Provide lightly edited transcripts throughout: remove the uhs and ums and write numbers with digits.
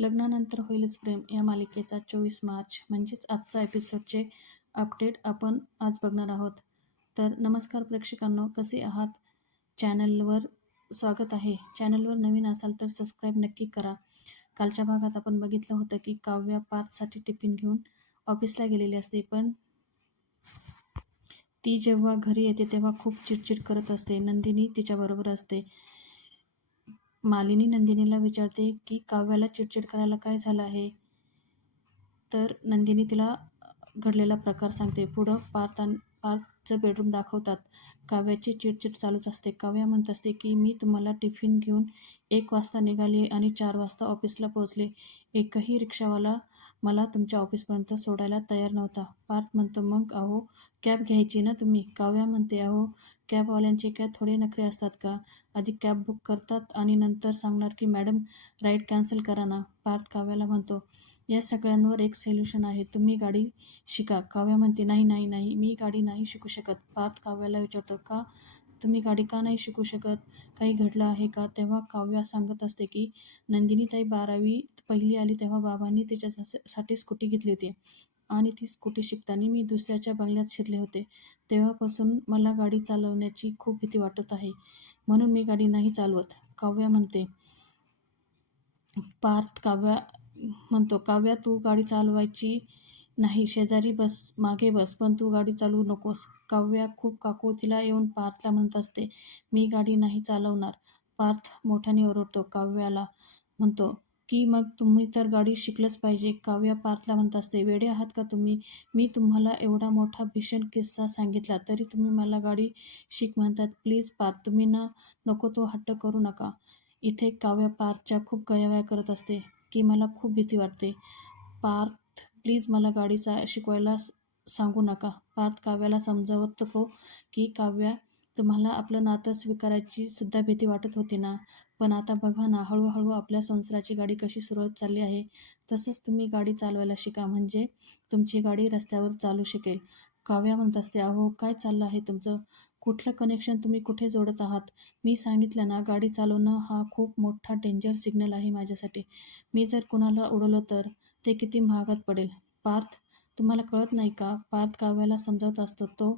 लग्नानंतर होईलच प्रेम या मालिकेचा 24 मार्च म्हणजेच आजचा एपिसोडचे अपडेट आपण आज बघणार आहोत. तर नमस्कार प्रेक्षकांनो, कसे आहात? चॅनलवर स्वागत आहे. चॅनलवर नवीन असाल तर सबस्क्राईब नक्की करा. कालच्या भागात आपण बघितलं होतं की काव्या पार्थसाठी टिफिन घेऊन ऑफिसला गेलेली असते, पण ती जेव्हा घरी येते तेव्हा खूप चिडचिड करत असते. नंदिनी तिच्याबरोबर असते. मालिनी नंदिनीला विचारते की काव्याला चिडचिड करायला काय झालं आहे. तर नंदिनी तिला घडलेला प्रकार सांगते. पुढं पार्थचं बेडरूम दाखवतात. काव्याची चिडचिड चालूच असते. काव्या म्हणत असते की मी तुम्हाला टिफिन घेऊन 1 वाजता निघाले आणि 4 वाजता ऑफिसला पोहोचले. एकही रिक्षावाला मला तुमच्या ऑफिसपर्यंत सोडायला तयार नव्हता. पार्थ म्हणतो, मग अहो कॅब घ्यायची ना तुम्ही. काव्या म्हणते, अहो कॅबवाल्यांचे काय थोडे नखरे असतात का? आधी कॅब बुक करतात आणि नंतर सांगणार की मॅडम राईड कॅन्सल करा ना. पार्थ काव्याला म्हणतो, या सगळ्यांवर एक सोल्युशन आहे, तुम्ही गाडी शिका. काव्या म्हणते, नाही नाही नाही, मी गाडी नाही शिकू शकत. पार्थ काव्याला विचारतो, का? तुम्ही गाडी का नाही शिकू शकत? काही घडलं आहे का? तेव्हा काव्या सांगत असते की नंदिनीताई 12वी पहिली आली तेव्हा बाबांनी तिच्यासाठी स्कूटी घेतली होती आणि ती स्कूटी शिकताना मी दुसऱ्याच्या बंगल्यात शिरले होते. तेव्हापासून मला गाडी चालवण्याची खूप भीती वाटत आहे, म्हणून मी गाडी नाही चालवत. काव्या म्हणते. पार्थ काव्या म्हणतो, काव्या तू गाडी चालवायची नाही, शेजारी बस, मागे बस, पण तू गाडी चालवू नकोस. काव्या खूप काकुळतीला येऊन पार्थला म्हणत असते, मी गाडी नाही चालवणार. पार्थ मोठ्याने ओरडतो. काव्याला म्हणतो की मग तुम्ही तर गाडी शिकलंच पाहिजे. काव्या पार्थला म्हणत असते, वेडे आहात का तुम्ही? मी तुम्हाला एवढा मोठा भीषण किस्सा सांगितला तरी तुम्ही मला गाडी शिक म्हणतात. प्लीज पार्थ, तुम्ही ना नको तो हट्ट करू नका. इथे काव्या पार्थच्या खूप गयावया करत असते की मला खूप भीती वाटते. पार्थ प्लीज मला गाडी शिकवायला सांगू नका. पार्थ काव्याला समजावतो की काव्या, तुम्हाला आपलं नातं स्वीकारायची सुद्धा भीती वाटत होती ना, पण आता बघा ना, हळूहळू आपल्या संसाराची गाडी कशी सुरू होत चालली आहे. तसंच तुम्ही गाडी चालवायला शिका, म्हणजे तुमची गाडी रस्त्यावर चालू शकेल. काव्या म्हणत असते, अहो काय चाललं आहे तुमचं? कुठलं कनेक्शन तुम्ही कुठे जोडत आहात? मी सांगितलं ना, गाडी चालवणं हा खूप मोठा डेंजर सिग्नल आहे माझ्यासाठी. मी जर कुणाला उडवलं तर ते किती महागात पडेल. पार्थ, तुम्हाला कळत नाही का? पार्थ काव्याला समजावत असतो. तो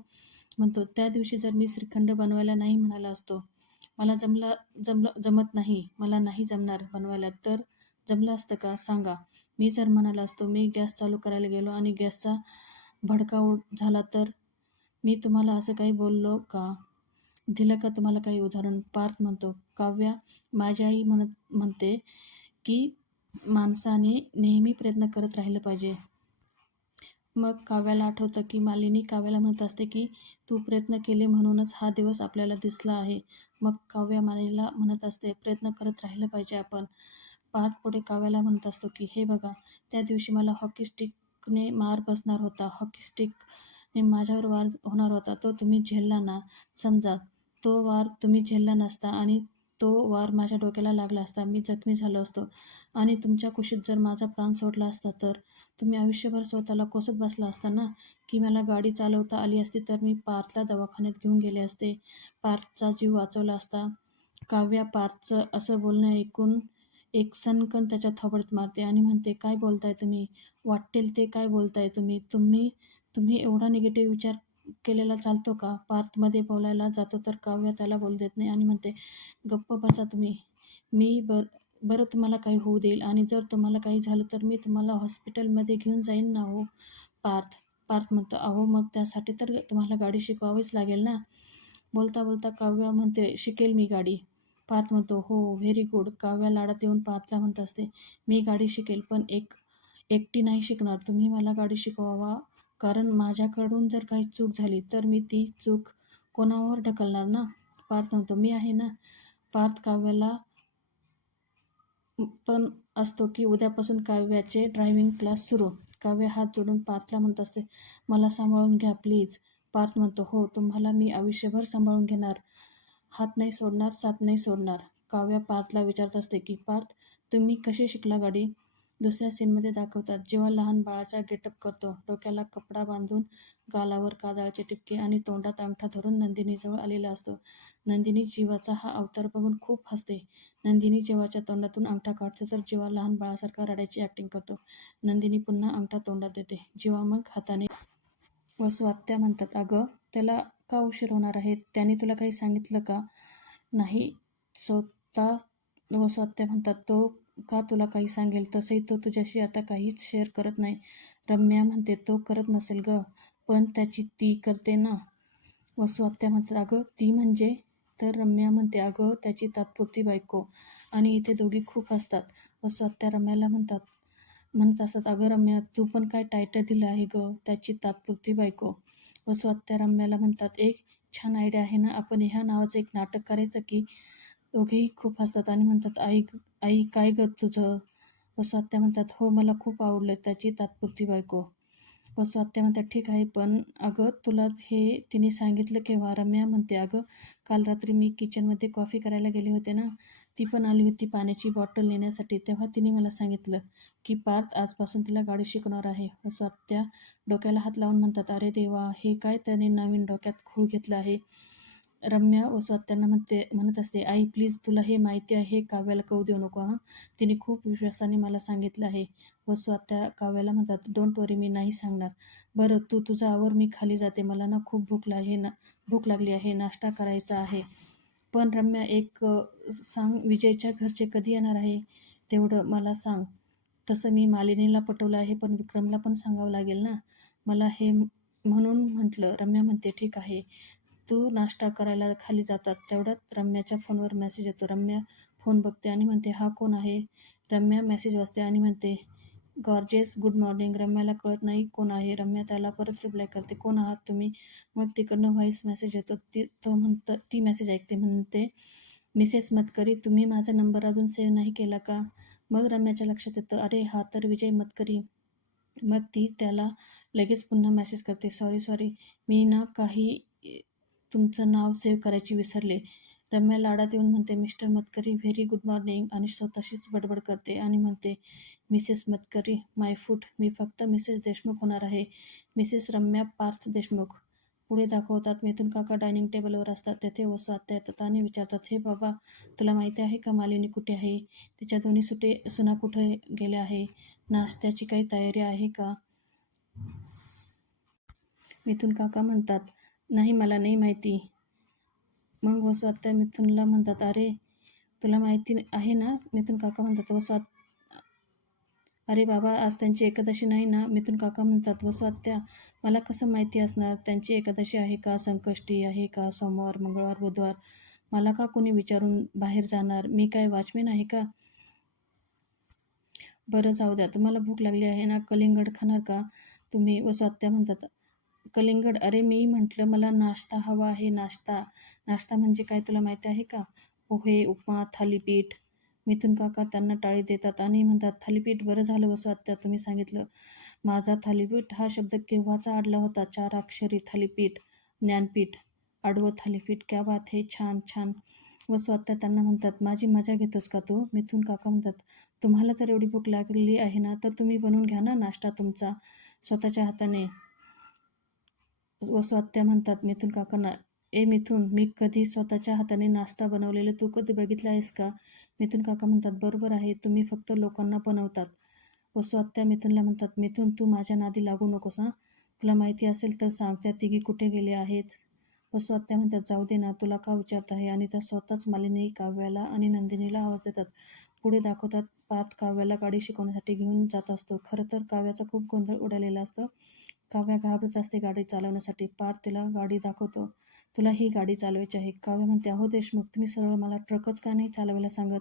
म्हणतो, त्या दिवशी जर मी श्रीखंड बनवायला नाही म्हणाला असतो, मला जमत नाही, मला नाही जमणार बनवायला, तर जमलं असतं का सांगा? मी जर म्हणाला असतो, मी गॅस चालू करायला गेलो आणि गॅसचा भडका झाला तर मी तुम्हाला असं काही बोललो का? दिलं का तुम्हाला काही उदाहरण? पार्थ म्हणतो, काव्या, माझी आई म्हणते की माणसाने नेहमी प्रयत्न करत राहिलं पाहिजे. मग काव्याला आठवतं की मालिनी काव्याला म्हणत असते की तू प्रयत्न केले म्हणूनच हा दिवस आपल्याला दिसला आहे. मग काव्या मालिनीला म्हणत असते, प्रयत्न करत राहिलं पाहिजे आपण. पार्थ पुढे काव्याला म्हणत असतो की हे बघा, त्या दिवशी मला हॉकी स्टिकने मार बसणार होता, हॉकी स्टिकने माझ्यावर वार होणार होता, तो तुम्ही झेलला ना. समजा तो वार तुम्ही झेलला नसता आणि तो वार माझ्या डोक्याला लागला असता, मी जखमी झालो असतो आणि तुमच्या कुशीत जर माझा प्राण सोडला असता तर तुम्ही आयुष्यभर स्वतःला कोसत बसला असता ना, की मला गाडी चालवता आली असती तर मी पार्थला दवाखान्यात घेऊन गेले असते, पार्थचा जीव वाचवला असता. काव्या पार्थचं असं बोलणं ऐकून एक सणकण त्याच्या थोबाडीत मारते आणि म्हणते, काय बोलताय तुम्ही? वाटेल ते काय बोलताय तुम्ही? तुम्ही एवढा निगेटिव्ह विचार केलेला चालतो का? पार्थमध्ये बोलायला जातो तर काव्या त्याला बोलू देत नाही आणि म्हणते, गप्प बसा तुम्ही. मी बरं तुम्हाला काही होऊ देईल आणि जर तुम्हाला काही झालं तर मी तुम्हाला हॉस्पिटलमध्ये घेऊन जाईन ना हो. पार्थ म्हणतो, अहो मग त्यासाठी तर तुम्हाला गाडी शिकवावीच लागेल ना. बोलता बोलता काव्या म्हणते, शिकेल मी गाडी. पार्थ म्हणतो, हो व्हेरी गुड. काव्या लाडात येऊन पार्थला म्हणत असते, मी गाडी शिकेल, पण एकटी नाही शिकणार. तुम्ही मला गाडी शिकवावा, कारण माझ्याकडून जर काही चूक झाली तर मी ती चूक कोणावर ढकलणार ना. पार्थ म्हणतो, मी आहे ना. पार्थ काव्याला पण असतो की उद्यापासून काव्याचे ड्रायव्हिंग क्लास सुरू. काव्या हात जोडून पार्थला म्हणत असते, मला सांभाळून घ्या प्लीज. पार्थ म्हणतो, हो तुम्हाला मी आयुष्यभर सांभाळून घेणार, हात नाही सोडणार, साथ नाही सोडणार. काव्या पार्थला विचारत असते की पार्थ, तुम्ही कशी शिकला गाडी? दुसऱ्या सीनमध्ये दाखवतात जेव्हा लहान बाळाचा गेटअप करतो, डोक्याला कपडा बांधून, गालावर काजळाचे टिपके आणि तोंडात अंगठा धरून नंदिनीजवळ आलेला असतो. नंदिनी जीवाचा हा अवतार बघून खूप हसते. नंदिनी जीवाच्या तोंडातून अंगठा काढते तर जीवा लहान बाळासारखा रडायची ॲक्टिंग करतो. नंदिनी पुन्हा अंगठा तोंडात देते. जीवा मग हाताने. वसू आत्या म्हणतात, अगं त्याला का उशीर होणार आहे? त्याने तुला काही सांगितलं का? नाही. स्वतः. वसू आत्या म्हणतात, तो का तुला काही सांगेल? तसंही तो तुझ्याशी आता काहीच शेअर करत नाही. रम्या म्हणते, तो करत नसेल ग, पण त्याची ती करते ना. वसू आत्या म्हणतात, अगं ती म्हणजे? तर रम्या म्हणते, अगं त्याची तात्पुरती बायको. आणि इथे दोघी खूप हसतात. वसू आत्या रम्याला म्हणत असतात, अगं रम्या तू पण काय टायटल दिलं आहे ग, त्याची तात्पुरती बायको. वसू आत्या रम्याला म्हणतात, एक छान आयडिया आहे ना, आपण ह्या नावाचं एक नाटक करायचं की? दोघेही खूप हसतात आणि म्हणतात, आई काय ग तुझं? वसू आत्या म्हणतात, हो मला खूप आवडलं त्याची तात्पुरती बायको. वसू आत्या म्हणतात, ठीक आहे, पण अगं तुला हे तिने सांगितलं केव्हा? रम्या म्हणते, अगं काल रात्री मी किचनमध्ये कॉफी करायला गेले होते ना, ती पण आली होती पाण्याची बॉटल नेण्यासाठी, तेव्हा तिने मला सांगितलं की पार्थ आजपासून तिला गाडी शिकवणार आहे. वसू आत्या डोक्याला हात लावून म्हणतात, अरे देवा, हे काय त्याने नवीन डोक्यात खूळ घेतलं आहे. रम्या वसू आत्यांना म्हणत असते, आई प्लीज तुला हे माहिती आहे, काव्याला कळू देऊ नको हां, तिने खूप विश्वासाने मला सांगितलं आहे. वसू आत्या काव्याला म्हणतात, डोंट वरी, मी नाही सांगणार. बरं तू तुझं आवर, मी खाली जाते, मला ना खूप भूक लागली आहे, नाश्ता करायचा आहे. पण रम्या एक सांग, विजयच्या घरचे कधी येणार आहे? तेवढं मला सांग. तसं मी मालिनीला पटवलं आहे, पण विक्रमला पण सांगावं लागेल ना, मला हे म्हणून म्हटलं. रम्या म्हणते, ठीक आहे, तू नाश्ता करायला खाली जातात तेवढ्यात रम्याच्या फोनवर मेसेज येतो. रम्या फोन बघते आणि म्हणते, हा कोण आहे? रम्या मेसेज वाचते आणि म्हणते, गॉर्जियस गुड मॉर्निंग. रम्याला कळत नाही कोण आहे. रम्या त्याला परत रिप्लाय करते, कोण आहात तुम्ही? मग तिकडनं व्हॉइस मेसेज येतो. ती मेसेज ऐकते, म्हणते, मिसेस मतकरी, तुम्ही माझा नंबर अजून सेव्ह नाही केला का? मग रम्याच्या लक्षात येतं, अरे हा तर विजय मतकरी. मग ती त्याला लगेच पुन्हा मेसेज करते, सॉरी मी ना काही तुमचं नाव सेव्ह करायची विसरले. रम्या लाडात येऊन म्हणते, mister Matkari very good morning, आणि स्वतःशीच बडबड करते आणि म्हणते, मिसेस मतकरी माय फूट, मी फक्त मिसेस देशमुख होणार आहे, मिसेस रम्या पार्थ देशमुख. पुढे दाखवतात, मिथुन काका डायनिंग टेबलवर असतात. तेथे वसू आत्या येतात आणि विचारतात, हे बाबा, तुला माहिती आहे का मालिनी कुठे आहे? तिच्या दोन्ही सुना कुठे गेल्या आहे? नाश्त्याची काही तयारी आहे का? मिथुन काका म्हणतात, नाही मला नाही माहिती. मग वसू आत्या मिथुनला म्हणतात, अरे तुला माहिती आहे ना? मिथुन काका म्हणतात, अरे बाबा, आज त्यांची एकादशी नाही ना? मिथुन काका म्हणतात, वसू आत्या मला कसं माहिती असणार? त्यांची एकादशी आहे का? संकष्टी आहे का? सोमवार, मंगळवार, बुधवार? मला का कोणी विचारून बाहेर जाणार? मी काय वॉचमॅन आहे का? बरं जाऊ द्या, तुम्हाला भूक लागली आहे ना, कलिंगड खाणार का तुम्ही? वसू आत्या म्हणतात, कलिंगड? अरे मी म्हटलं मला नाश्ता हवा आहे, नाश्ता. नाश्ता म्हणजे काय तुला माहिती आहे का? पोहे, उपमा, थालीपीठ. मिथुन काका त्यांना टाळी देतात आणि म्हणतात, थालीपीठ? बरं झालं वसू आत्या तुम्ही सांगितलं. माझा थालीपीठ हा शब्द केव्हाचा अडला होता. 4 अक्षरी थालीपीठ, ज्ञानपीठ, आडवं थालीपीठ. क्या बात है, छान छान. वसू आत्या त्यांना म्हणतात, माझी मजा घेतोस का तू? मिथुन काका म्हणतात, तुम्हाला जर एवढी भूक लागली आहे ना, तर तुम्ही बनवून घ्या ना नाश्ता तुमचा स्वतःच्या हाताने. वसू आत्या म्हणतात मिथुन काकांना, ए मिथुन, मी कधी स्वतःच्या हाताने नाश्ता बनवलेलं तू कधी बघितलं आहेस का? मिथुन काका म्हणतात, बरोबर आहे, तुम्ही फक्त लोकांना बनवतात. वसू आत्या मिथुनला म्हणतात, मिथुन तू माझ्या नादी लागू नकोस हां, तुला माहिती असेल तर सांग, त्या तिघी कुठे गेल्या आहेत? वसू आत्या म्हणतात, जाऊ दे ना, तुला का विचारत आहे? आणि त्या स्वतःच मालिनी, काव्याला आणि नंदिनीला आवाज देतात. पुढे दाखवतात, पार्थ काव्याला गाडी शिकवण्यासाठी घेऊन जात असतो. खरं तर काव्याचा खूप गोंधळ उडालेला असतो. काव्या घाबरत असते गाडी चालवण्यासाठी. पार्थ तिला गाडी दाखवतो. तुला ही गाडी चालवायची आहे. काव्या म्हणते, अहो देशमुख, तुम्ही सरळ मला ट्रकच का नाही चालवायला सांगत?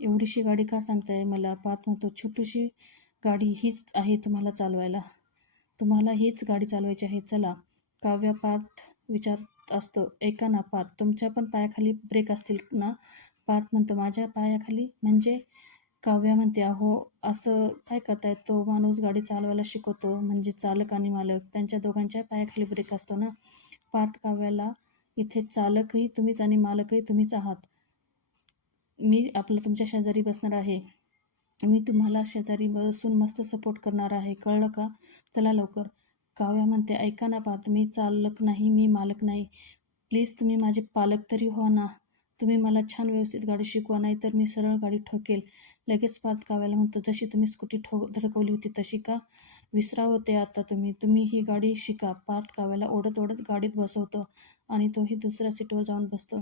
एवढीशी गाडी का सांगताय मला? पार्थ म्हणतो, छोटीशी गाडी हीच आहे तुम्हाला चालवायला. तुम्हाला हीच गाडी चालवायची आहे, चला. काव्या पार्थ विचारत असतो, ऐका ना पार्थ, तुमच्या पण पायाखाली ब्रेक असतील ना? पार्थ म्हणतो, माझ्या पायाखाली म्हणजे? काव्या म्हणते, अहो असं काय करताय, तो माणूस गाडी चालवायला शिकवतो, म्हणजे चालक आणि मालक, त्यांच्या दोघांच्या पायाखाली ब्रेक असतो ना? पार्थ काव्याला, इथे चालकही तुम्हीच आणि मालकही तुम्हीच आहात. मी आपलं तुमच्या शेजारी बसणार आहे. मी तुम्हाला शेजारी बसून मस्त सपोर्ट करणार आहे, कळलं का? चला लवकर. काव्या म्हणते, ऐका ना पार्थ, मी चालक नाही, मी मालक नाही. प्लीज तुम्ही माझे पालक तरी व्हा ना. तुम्ही मला छान व्यवस्थित गाडी शिकवा, नाही तर मी सरळ गाडी ठोकेल. लगेच पार्थ काव्याला म्हणतो, जशी तुम्ही स्कूटी धडकवली होती तशी का? विसरा होते आता तुम्ही ही गाडी शिका. पार्थ काव्याला ओढत ओढत गाडीत बसवतो आणि तोही दुसऱ्या सीटवर जाऊन बसतो.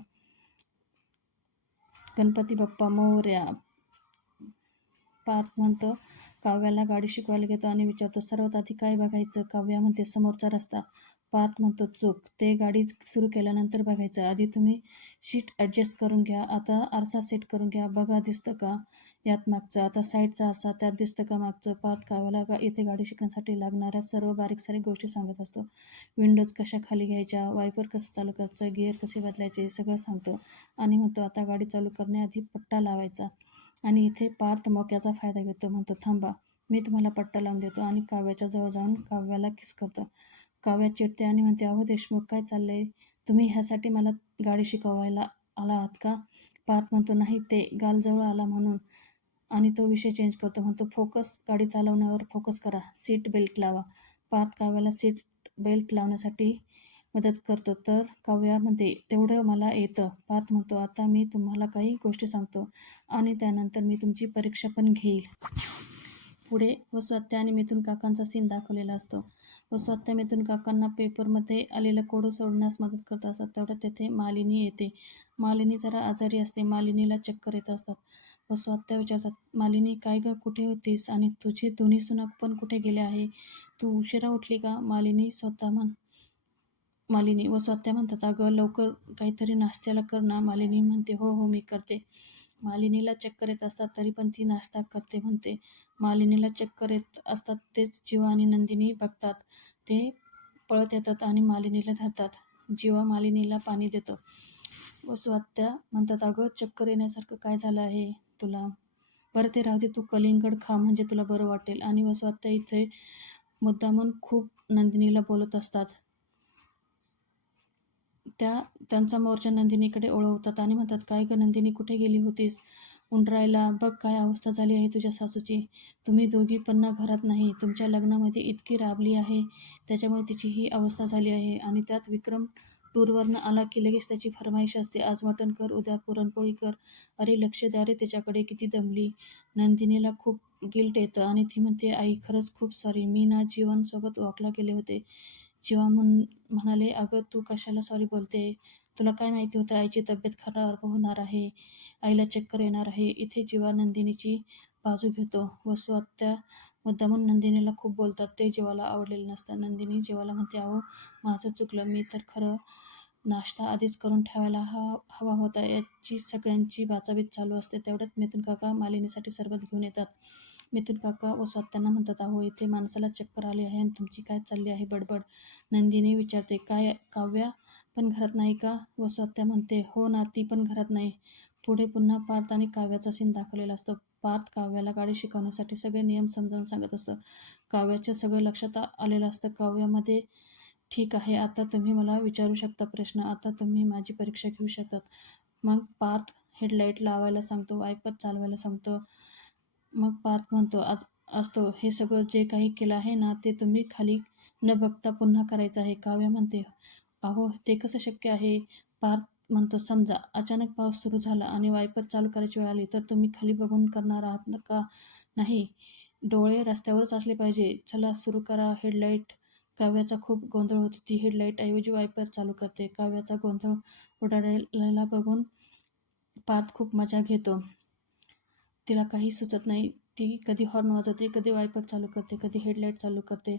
गणपती बाप्पा मोरया. पार्थ म्हणतो, काव्याला गाडी शिकवायला घेतो आणि विचारतो, सर्वात आधी काय बघायचं? काव्या म्हणते, समोरचा रस्ता. पार्थ म्हणतो, चूक, ते गाडी सुरू केल्यानंतर बघायचं. आधी तुम्ही सीट ॲडजस्ट करून घ्या. आता आरसा सेट करून घ्या. बघा, दिसतं का यात मागचं? आता साईडचा आरसा, त्यात दिसतं का मागचं? पार्थ काव्याला इथे गाडी शिकण्यासाठी लागणाऱ्या सर्व बारीक सारीक गोष्टी सांगत असतो. विंडोज कशा खाली घ्यायच्या, वायपर कसं चालू करायचं, गिअर कसे बदलायचे, सगळं सांगतो आणि म्हणतो, आता गाडी चालू करण्याआधी पट्टा लावायचा. आणि इथे पार्थ मोक्याचा फायदा घेतो. म्हणतो, थांबा, मी तुम्हाला पट्टा लावून देतो आणि काव्याच्या जवळ जाऊन काव्याला किस करतो. काव्या चिडते आणि म्हणते, अहो देशमुख, काय चाललंय? तुम्ही ह्यासाठी मला गाडी शिकवायला आला आहात का? पार्थ म्हणतो, नाही, ते गालजवळ आला म्हणून. आणि तो विषय चेंज करतो. म्हणतो, फोकस, गाडी चालवण्यावर फोकस करा, सीट बेल्ट लावा. पार्थ काव्याला सीट बेल्ट लावण्यासाठी मदत करतो. तर काव्या म्हणते, तेवढं मला येतं. पार्थ म्हणतो, आता मी तुम्हाला काही गोष्टी सांगतो आणि त्यानंतर मी तुमची परीक्षा पण घेईल. पुढे वसुहत्या आणि मिथुन काकांचा सीन दाखवलेला असतो. वसुहत्या मिथुन काकांना पेपरमध्ये आलेलं कोडं सोडण्यास मदत करत असतात. तेवढ्यात तेथे मालिनी येते. मालिनी जरा आजारी असते. मालिनीला चक्कर येत असतात. वसुहत्या विचारतात, मालिनी, काय गं, कुठे होतीस? आणि तुझे दोन्ही सुना पण कुठे गेले आहे? तू उशिरा उठली का? मालिनी व स्वतः म्हणतात, अगं लवकर काहीतरी नाश्त्याला कर ना. मालिनी म्हणते, हो हो, मी करते. मालिनीला चक्कर येत असतात तरी पण ती नाश्ता करते म्हणते. मालिनीला चक्कर येत असतात तेच जीवा आणि नंदिनी बघतात. ते पळत येतात आणि मालिनीला धरतात. जीवा मालिनीला पाणी देतो. व स्वतः म्हणतात, अगं चक्कर येण्यासारखं काय झालं आहे तुला? बरं ते राहू दे, तू कलिंगड खा, म्हणजे तुला बरं वाटेल. आणि व स्वतः इथे मुद्दामून खूप नंदिनीला बोलत असतात. त्यांचा मोर्चा नंदिनीकडे ओळवतात आणि म्हणतात, काय गं नंदिनी, कुठे गेली होतीस उंडरायला? बघ काय अवस्था झाली आहे तुझ्या सासूची. तुम्ही दोघी पन्ना घरात नाही. तुमच्या लग्नामध्ये इतकी राबली आहे, त्याच्यामुळे तिची ही अवस्था झाली आहे. आणि त्यात विक्रम टूरवरनं आला की लगेच त्याची फरमाईश असते, आज मटण कर, उद्या पुरणपोळी कर. अरे लक्ष द्या रे त्याच्याकडे, किती दमली. नंदिनीला खूप गिल्ट येतं आणि ती म्हणते, आई खरंच खूप सॉरी, मी ना जीवनसोबत वॉकला गेले होते. जीवा म्हणाले, अगं तू कशाला सॉरी बोलते? तुला काय माहिती होतं आईची तब्येत खराब होणार आहे, आईला चक्कर येणार आहे. इथे जीवा नंदिनीची बाजू घेतो. वसू आत्या मुद्दामून नंदिनीला खूप बोलतात. ते जीवाला आवडलेलं नसतं. नंदिनी जीवाला म्हणते, अहो माझं चुकलं, मी तर खरं नाश्ता आधीच करून ठेवायला हवा होता. याची सगळ्यांची बाचाबीच चालू असते. तेवढ्यात मिथुन काका मालिनीसाठी सरबत घेऊन येतात. मिथुन काका व स्वतःना म्हणतात, अहो इथे माणसाला चक्कर आली आहे आणि तुमची काय चालली आहे बडबड? नंदिनी विचारते, काय काव्या पण घरात नाही का? व स्वतः म्हणते, हो ना, ती पण घरात नाही. पुढे पुन्हा पार्थ आणि काव्याचा सीन दाखवलेला असतो. पार्थ काव्याला गाडी शिकवण्यासाठी सगळे नियम समजावून सांगत असतो. काव्याच्या सगळं लक्षात आलेलं असतं. काव्यामध्ये, ठीक आहे, आता तुम्ही मला विचारू शकता प्रश्न, आता तुम्ही माझी परीक्षा घेऊ शकतात. मग पार्थ हेडलाईट लावायला सांगतो, वायपर चालवायला सांगतो. मग पार्थ म्हणतो असतो, हे सगळं जे काही केलं आहे ना, ते तुम्ही खाली न बघता पुन्हा करायचं आहे. काव्या म्हणते, अहो ते कसं शक्य आहे? पार्थ म्हणतो, समजा अचानक पाऊस सुरू झाला आणि वायपर चालू करायची वेळ आली, तर तुम्ही खाली बघून करणार आहात का? नाही, डोळे रस्त्यावरच असले पाहिजे. चला सुरू करा हेडलाईट. काव्याचा खूप गोंधळ होतो. ती हेडलाईट ऐवजी वायपर चालू करते. काव्याचा गोंधळ उडालेला बघून पार्थ खूप मजा घेतो. तिला काही सुचत नाही. ती कधी हॉर्न वाजवते, कधी वायपर चालू करते, कधी हेडलाईट चालू करते.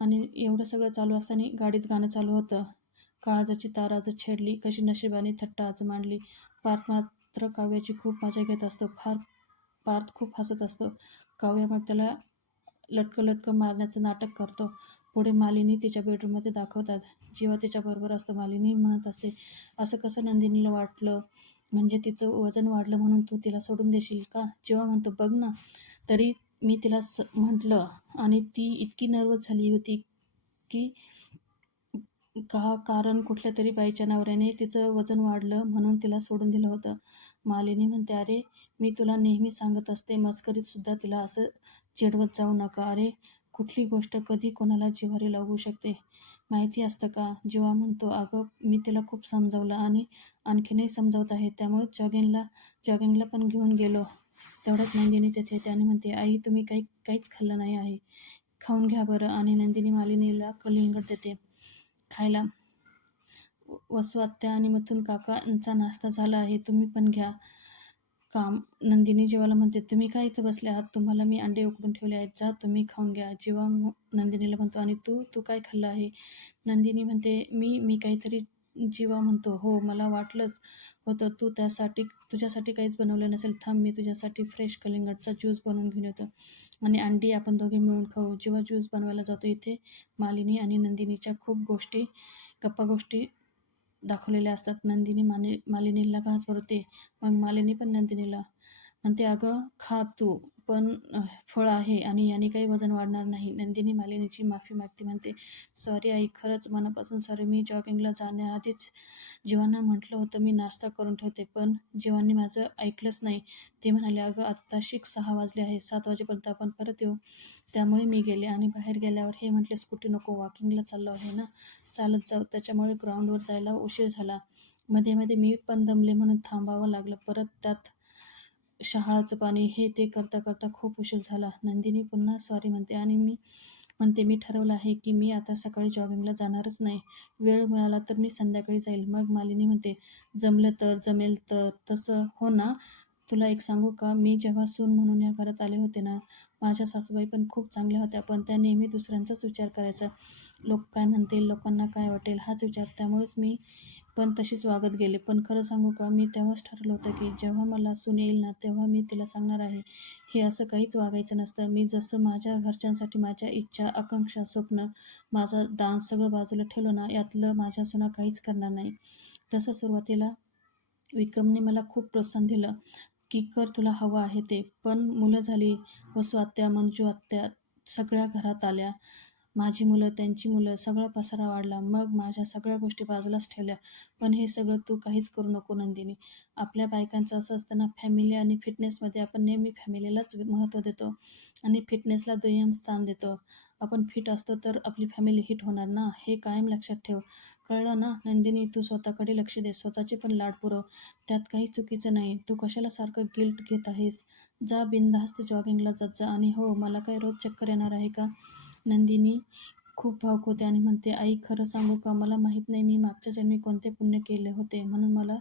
आणि एवढं सगळं चालू असताना गाडीत गाणं चालू होतं, काळजाची तार आज छेडली, कशी नशिबाने थट्टा आज मांडली. पार्थ मात्र काव्याची खूप मजा घेत असतो. पार्थ खूप हसत असतो. काव्या मग त्याला लटकं मारण्याचं नाटक करतो. पुढे मालिनी तिच्या बेडरूममध्ये दाखवतात. जीवा तिच्याबरोबर असतो. मालिनी म्हणत असते, असं कसं नंदिनीला वाटलं? म्हणजे तिचं वजन वाढलं म्हणून तू तिला सोडून देशील का? जीवा म्हणतो, बघ ना, तरी मी तिला म्हटलं आणि ती इतकी नर्वस झाली होती की कारण कुठल्या तरी बाईच्या नवऱ्याने तिचं वजन वाढलं म्हणून तिला सोडून दिलं होतं. मालिनी म्हणते, अरे मी तुला नेहमी सांगत असते, मस्करीत सुद्धा तिला असं चिडवत जाऊ नका. अरे कुठली गोष्ट कधी कोणाला जिव्हारी लागू शकते माहिती असतं का? जीवा म्हणतो, अगं मी तिला खूप समजावलं आणि आणखीनही समजावत आहे, त्यामुळे जॉगिंगला पण घेऊन गेलो. तेवढ्यात नंदिनी तेथे येते आणि म्हणते, आई तुम्ही काहीच खाल्लं नाही आहे, खाऊन घ्या बरं. आणि नंदिनी मालिनीला कलिंगड देते खायला. वसू आत्या आणि मथुन काकांचा नाश्ता झाला आहे, तुम्ही पण घ्या. नंदिनी जीवाला म्हणते, तुम्ही काय इथं बसले आहात? तुम्हाला मी अंडे उकडून ठेवले आहेत, जा तुम्ही खाऊन घ्या. जीवा नंदिनीला म्हणतो, आणि तू काय खाल्लं आहे? नंदिनी म्हणते, मी काहीतरी. जीवा म्हणतो, हो मला वाटलंच होतं तुझ्यासाठी काहीच बनवलं नसेल. थांब, मी तुझ्यासाठी फ्रेश कलिंगडचा ज्यूस बनवून घेऊन येतो आणि अंडी आपण दोघे मिळून खाऊ. जीवा ज्यूस बनवायला जातो. इथे मालिनी आणि नंदिनीच्या खूप गप्पा गोष्टी दाखवलेल्या असतात. नंदिनी मालिनीला घास भरते. मग मालिनी पण नंदिनीला म्हणते, अगं खा तू पण, फळ आहे आणि याने काही वजन वाढणार नाही. नंदिनी मालिनीची माफी मागते, म्हणते, सॉरी आई, खरंच मनापासून सॉरी. मी जॉगिंगला जाण्याआधीच जीवांना म्हटलं होतं मी नाश्ता करून ठेवते, पण जीवांनी माझं ऐकलंच नाही. ते म्हणाले, अगं आत्ताशी 6 वाजले आहे, 7 वाजेपर्यंत आपण परत येऊ. त्यामुळे मी गेले आणि बाहेर गेल्यावर हे म्हटले, स्कूटी नको, वॉकिंगला चाललो आहे ना, चालत जाऊ. त्याच्यामुळे ग्राउंडवर जायला उशीर झाला. मध्ये मी पण दमले म्हणून थांबावं लागलं. परत त्यात शहाळाचं पाणी, हे ते करता करता खूप उशीर झाला. नंदिनी पुन्हा सॉरी म्हणते आणि मी ठरवलं आहे की मी आता सकाळी जॉगिंगला जाणारच नाही. वेळ मिळाला तर मी संध्याकाळी जाईल. मग मालिनी म्हणते, जमेल तर तसं हो ना. तुला एक सांगू का, मी जेव्हा सून म्हणून या घरात आले होते ना, माझ्या सासूबाई पण खूप चांगल्या होत्या, पण त्या नेहमी दुसऱ्यांचाच विचार करायचा. लोक काय म्हणतील, लोकांना काय वाटेल हाच विचार. त्यामुळेच मी पण तशीच वागत गेले. पण खरं सांगू का, मी तेव्हाच ठरवलं होतं की जेव्हा मला सून येईल ना, तेव्हा मी तिला सांगणार आहे, हे असं काहीच वागायचं नसतं. मी जसं माझ्या घरच्यांसाठी माझ्या इच्छा, आकांक्षा, स्वप्न, माझा डान्स सगळं बाजूला ठेवलं ना, यातलं माझ्या सुना काहीच करणार नाही. तसं सुरुवातीला विक्रमने मला खूप प्रोत्साहन दिलं की कर तुला हवं आहे ते. पण मुलं झाली, वसू आत्या, मंजू आत्या सगळ्या घरात आल्या. माझी मुलं, त्यांची मुलं, सगळा पसारा वाढला. मग माझ्या सगळ्या गोष्टी बाजूलाच ठेवल्या. पण हे सगळं तू काहीच करू नको नंदिनी. आपल्या बायकांचं असं असतं ना, फॅमिली आणि फिटनेसमध्ये आपण नेहमी फॅमिलीलाच महत्त्व देतो आणि फिटनेसला दुय्यम स्थान देतो. आपण फिट असतो तर आपली फॅमिली हिट होणार ना, हे कायम लक्षात ठेव. कळलं ना? नंदिनी, तू स्वतःकडे लक्ष दे, स्वतःचे पण लाड पुरव. त्यात काही चुकीचं नाही. तू कशाला सारखं गिल्ट घेत आहेस? जा बिनधास्त जॉगिंगला जात जा. आणि हो, मला काय रोज चक्कर येणार आहे का? नंदिनी खूप भावुक होते आणि म्हणते, आई खरं सांगू का, मला माहीत नाही मी मागच्या जन्मी कोणते पुण्य केले होते म्हणून मला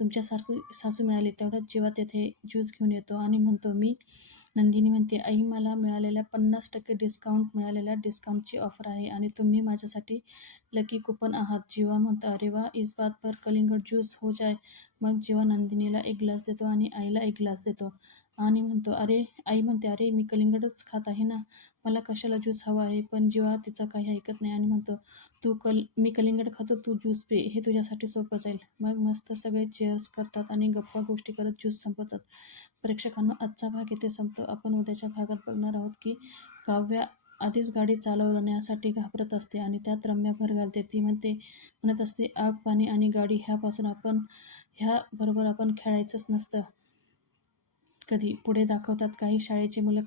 तुमच्यासारखी सासू मिळाली. तेवढ्यात जीवा तेथे ज्यूस घेऊन येतो आणि म्हणतो, नंदिनी म्हणते, आई मला मिळालेल्या 50% डिस्काउंट मिळालेल्या डिस्काउंटची ऑफर आहे आणि तुम्ही माझ्यासाठी लकी कुपन आहात. जीवा म्हणतो, अरे वा, इस बात पर कलिंगड ज्यूस हो जाए. मग जीवा नंदिनीला एक ग्लास देतो आणि आईला एक ग्लास देतो आणि म्हणतो, आई म्हणते, अरे मी कलिंगडच खात आहे ना, मला कशाला ज्यूस हवा आहे. पण जीवा तिचं काही ऐकत नाही आणि म्हणतो, मी कलिंगड खातो, तू ज्यूस पे, हे तुझ्यासाठी सोपं जाईल. मग मस्त सगळे चेअर्स करतात आणि गप्पा गोष्टी करत ज्यूस संपवतात. प्रेक्षकांना आजचा भाग इथे संपतो. आपण उद्याच्या भागात बघणार आहोत की काव्या आधीच गाडी चालवण्यासाठी घाबरत असते आणि त्यात रम्या भर घालते. ती म्हणत असते, आग, पाणी आणि गाडी ह्याबरोबर आपण खेळायचंच नसतं कधी. पुढे दाखवतात काही शाळेचे मुलं